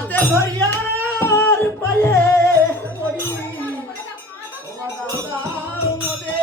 হাতে ধরিয়ার পায়ে পড়ি ওমা দাও দাও মোদে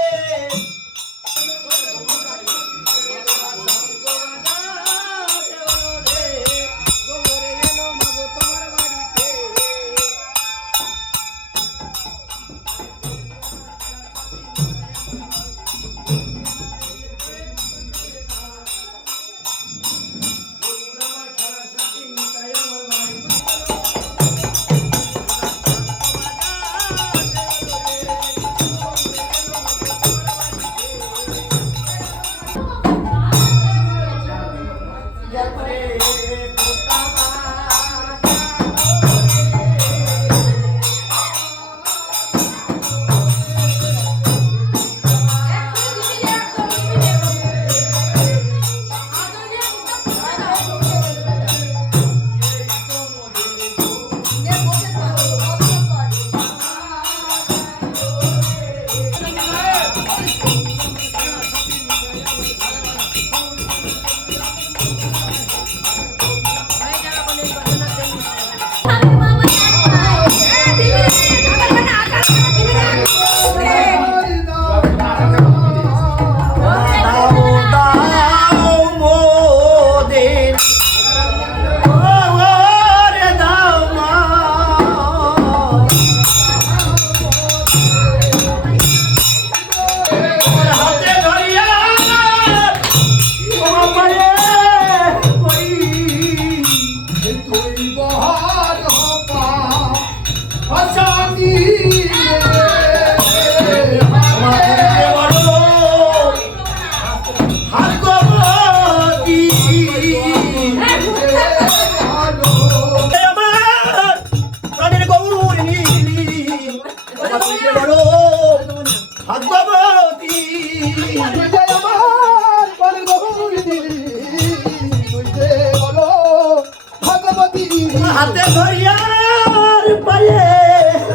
হাতে ধরিয়ার পায়ে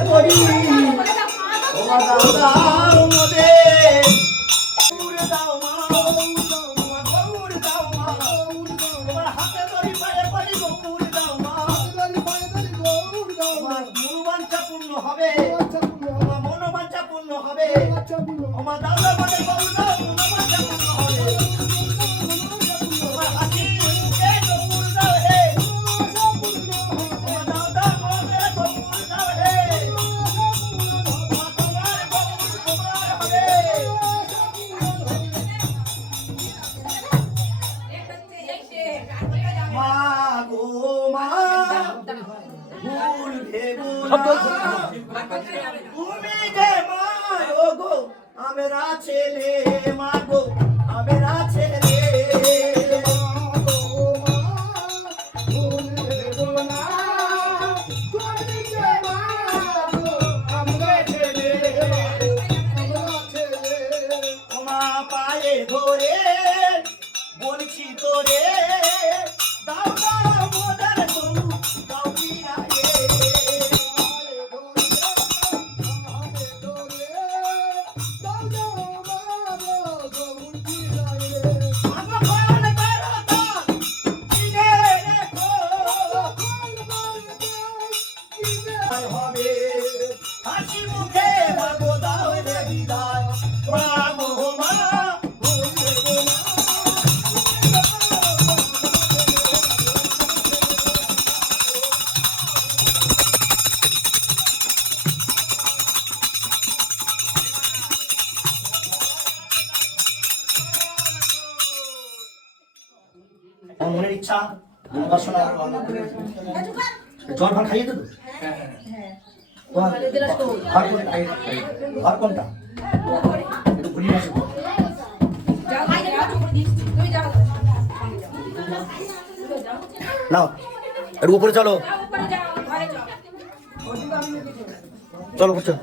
পড়ি ওমা দাও দাও মোদে গৌর দাও মা গৌর দাও মা তোমার হাতে ধরি পায়ে পড়ি গৌর দাও মা তোমার মনোবাঞ্ছা পূর্ণ হবে তোমার মনোবাঞ্ছা পূর্ণ হবে ওমা দাও দাও মোদে গৌর দাও মনোবাঞ্ছা পূর্ণ হবে তোমার হাসি মুখে গৌর দাও হে তুমি যে মা গো আমরা ছেলে মা গো আমরা ছেলে পায়ে ধরে বলছি তোরে দাও দাও মোদের গরু দাও পিরায়ে হবে হাসি মুখে মাগো দাও রে বিদায় মা গো মা মনের ইচ্ছা উপাসনা জল ভাত খাইয়ে দেবো ঘর কোনটা একটু ঘুরিয়ে আসবো নাও একটু উপরে চলো চলো চলো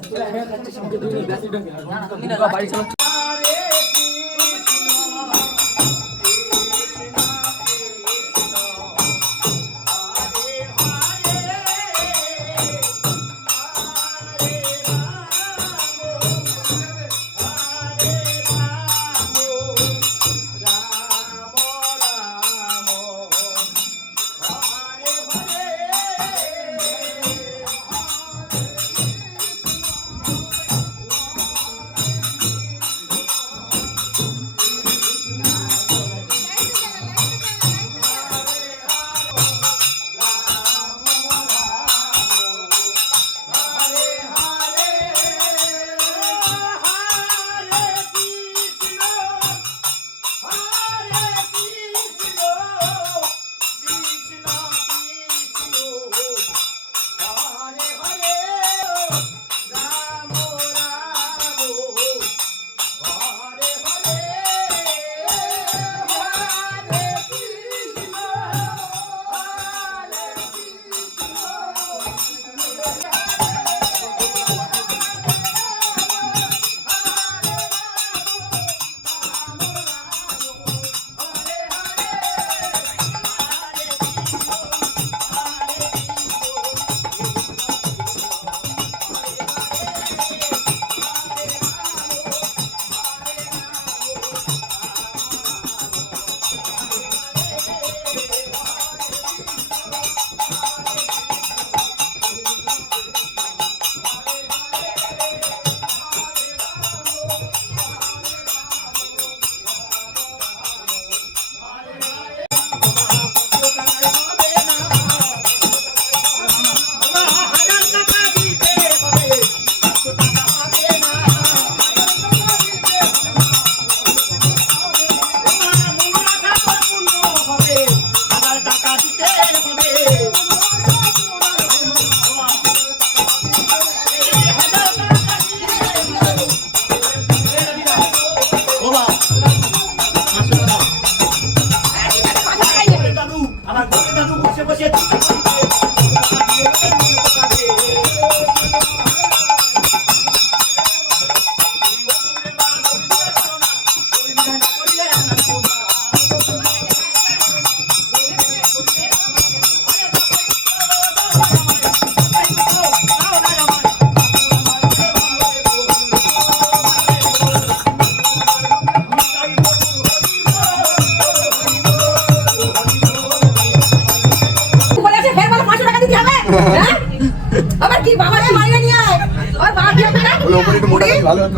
কি বাবা রে মাইরে নিয়ে আয় ওর বাবা দিয়ে না ওই ওপরে একটু মোটা করে ভালো হতো।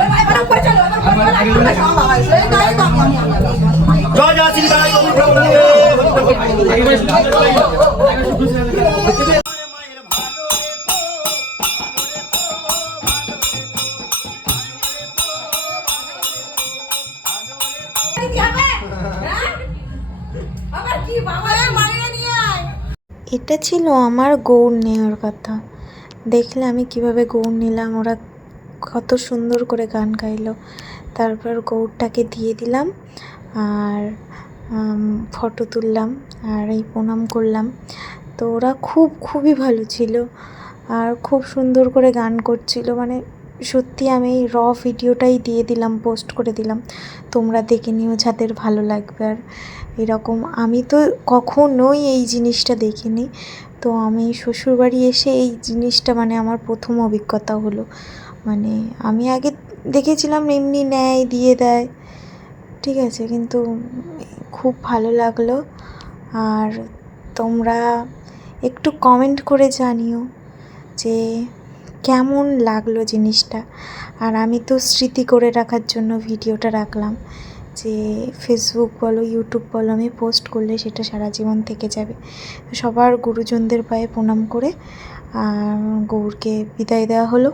ওই ভাই বড় করে চলো বাবা সেই নাই তো আমি জয় জয় শ্রী গণেশ গোবিন্দ মায়ের ভালো রেখো কি হবে হ্যাঁ আবার কি বাবা রে মাইরে নিয়ে আয় এটা ছিল আমার গৌড় নেওয়ার কথা। দেখলে আমি কিভাবে গৌড় নিলাম, ওরা কত সুন্দর করে গান গাইলো। তারপর গৌড়টাকে দিয়ে দিলাম আর ফটো তুললাম আর এই প্রণাম করলাম। তো ওরা খুবই ভালো ছিল আর খুব সুন্দর করে গান করছিল। মানে সত্যি আমি এই ভিডিওটাই দিয়ে দিলাম, পোস্ট করে দিলাম, তোমরা দেখে নিও যাদের ভালো লাগবে। আর এরকম আমি তো কখনোই এই জিনিসটা দেখিনি। তো আমি শ্বশুরবাড়ি এসে এই জিনিসটা মানে আমার প্রথম অভিজ্ঞতা হলো। মানে আমি আগে দেখেছিলাম এমনি নেয় দিয়ে দেয়, ঠিক আছে, কিন্তু খুব ভালো লাগলো। আর তোমরা একটু কমেন্ট করে জানিও যে কেমন লাগলো জিনিসটা। আর আমি তো স্মৃতি করে রাখার জন্য ভিডিওটা রাখলাম, যে ফেসবুক বলো ইউটিউব বলো আমি পোস্ট করলে সেটা সারা জীবন থেকে যাবে। সবার গুরুজনদের পায়ে প্রণাম করে গৌড়কে বিদায় দেওয়া হলো।